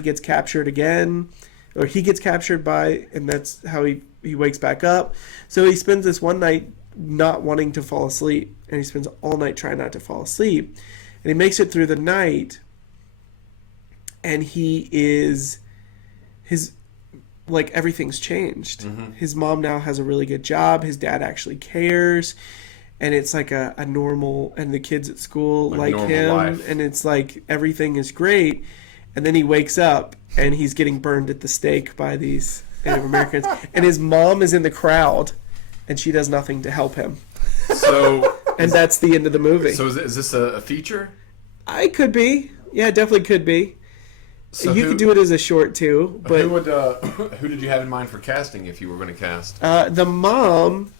he gets captured again, or he gets captured by, and that's how he wakes back up. So he spends this one night not wanting to fall asleep, and he spends all night trying not to fall asleep, and he makes it through the night, and his like everything's changed. Mm-hmm. His mom now has a really good job. His dad actually cares, and it's like a normal, and the kids at school like him, life. and it's like everything is great. And then he wakes up and he's getting burned at the stake by these Native Americans, and his mom is in the crowd, and she does nothing to help him. So, And that's the end of the movie. so is this a feature? I could be, yeah, it definitely could be. So You could do it as a short too, but who did you have in mind for casting if you were going to cast? the mom,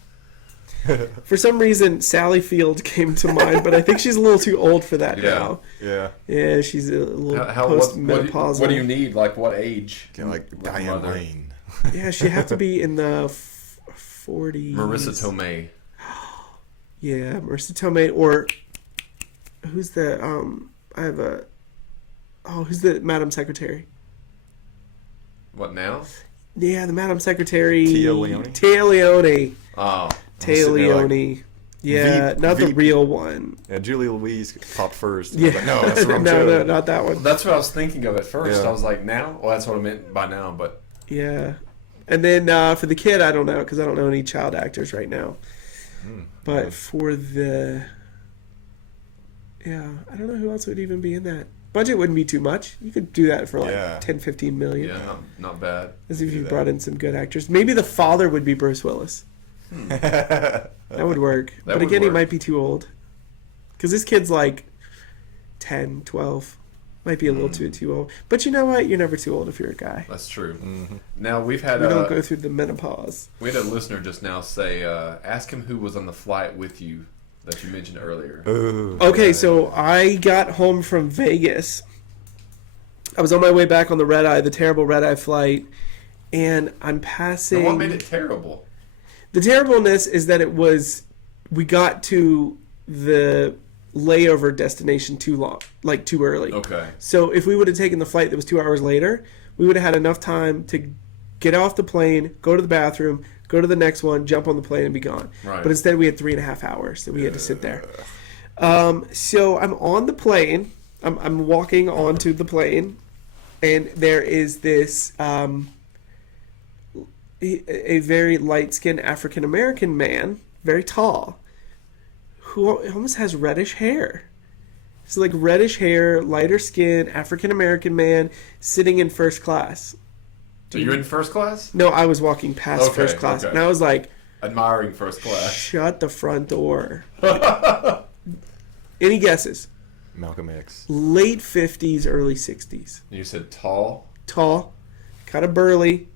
for some reason, Sally Field came to mind, but I think she's a little too old for that now. Yeah. Yeah, she's a little What post-menopausal. do you need? Like what age? Like Diane mother. Lane. Yeah, she'd have to be in the 40s. Marissa Tomei. Yeah, Marissa Tomei, or who's the who's the Madam Secretary? What now? Yeah, the Madam Secretary. Tia Leone? Tia Leone. Oh, Tia sitting there like, Leone. Yeah, not the VP. real one. Yeah, Julie Louise popped first. Yeah, Like, no, that's the wrong no, show. no, not that one. that's what I was thinking of at first. Yeah. I was like, now? Well, that's what I meant by now, but Yeah, and then for the kid, I don't know because I don't know any child actors right now. But for the, yeah, I don't know who else would even be in that. Budget wouldn't be too much. You could do that for like Yeah. 10, 15 million. yeah, not bad. As if you that. brought in some good actors. Maybe the father would be Bruce Willis. That would work. But would again, he work. might be too old. Because this kid's like 10, 12. Might be a little too old. But you know what? You're never too old if you're a guy. That's true. Now we've had We don't go through the menopause. we had a listener just now say, ask him who was on the flight with you that you mentioned earlier. Ooh. Okay, so I got home from Vegas. I was on my way back on the red eye, the terrible red eye flight, and I'm passing. Now, what made it terrible? The terribleness is that we got to the layover destination too long, like too early. Okay. So if we would have taken the flight that was 2 hours later, we would have had enough time to get off the plane, go to the bathroom, go to the next one, jump on the plane, and be gone. Right. But instead, we had 3.5 hours that we had to sit there. So I'm on the plane. I'm walking onto the plane, and there is this a very light-skinned African-American man, very tall, who almost has reddish hair. It's like reddish hair, lighter skin, African-American man sitting in first class. So you're in first class? No, I was walking past Okay, first class, okay. and I was like, Admiring first class. shut the front door. Any guesses? Malcolm X. Late 50s, early 60s. You said tall. Tall, kind of burly,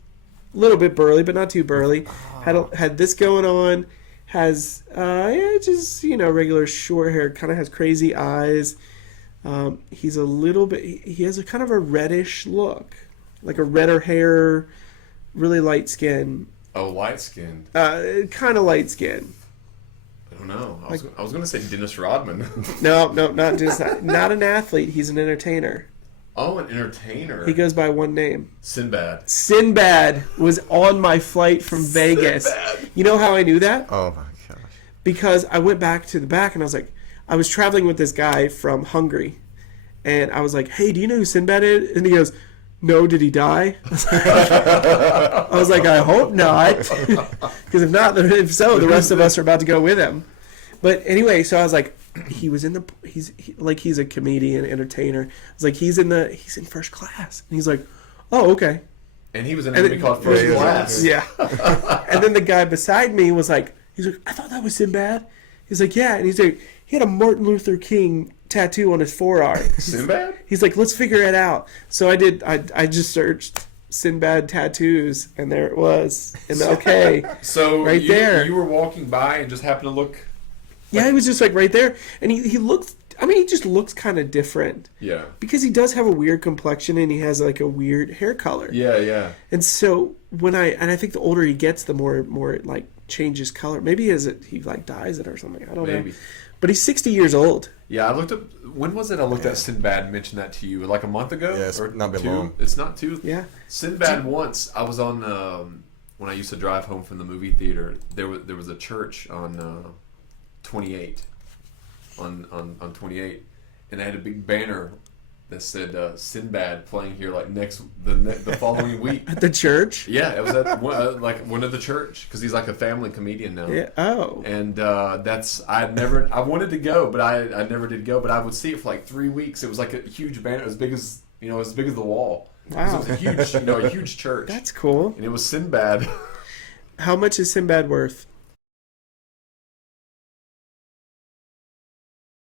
a little bit burly, but not too burly. Had this going on. Has just regular short hair. Kind of has crazy eyes. He's a little bit. He has a kind of a reddish look, like a redder hair, really light skin. Oh, light skinned. Kind of light skin. I don't know. I was going to say Dennis Rodman. No, not just that. Not an athlete. He's an entertainer. Oh, an entertainer. He goes by one name. Sinbad. Sinbad was on my flight from Vegas. Sinbad. You know how I knew that? Oh my gosh. Because I went back to the back and I was like, I was traveling with this guy from Hungary, and I was like, hey, do you know who Sinbad is? And he goes, no, did he die? I was like, I hope not. Because if so, the rest of us are about to go with him. But anyway, so I was like, he's a comedian, entertainer. I was like, he's in first class. And he's like, oh, okay. And he was in a movie called First Yeah, Class. Yeah. And then the guy beside me was like, I thought that was Sinbad. He's like, yeah. And he's like, he had a Martin Luther King tattoo on his forearm. Sinbad? He's like, let's figure it out. So I did. I just searched Sinbad tattoos, and there it was. And okay. So Right there. you were walking by and just happened to look. Yeah, he was just like right there. And he looks, he just looks kind of different. Yeah. Because he does have a weird complexion and he has like a weird hair color. Yeah, yeah. And so I think the older he gets, the more it like changes color. Maybe he like dyes it or something. I don't know. Maybe. But he's 60 years old. Yeah, I looked up. When was it? I looked at Sinbad and mentioned that to you like a month ago. Yeah, it's not been two? long. It's not too. Yeah. Sinbad once. I was on when I used to drive home from the movie theater. There was a church on 28 on 28, and they had a big banner that said Sinbad playing here like the following week. At the church? Yeah, it was at one of the church because he's like a family comedian now. Yeah. Oh. And I wanted to go, but I never did go. But I would see it for like 3 weeks. It was like a huge banner, as big as the wall. Wow. It was a huge, a huge church. That's cool. And it was Sinbad. How much is Sinbad worth?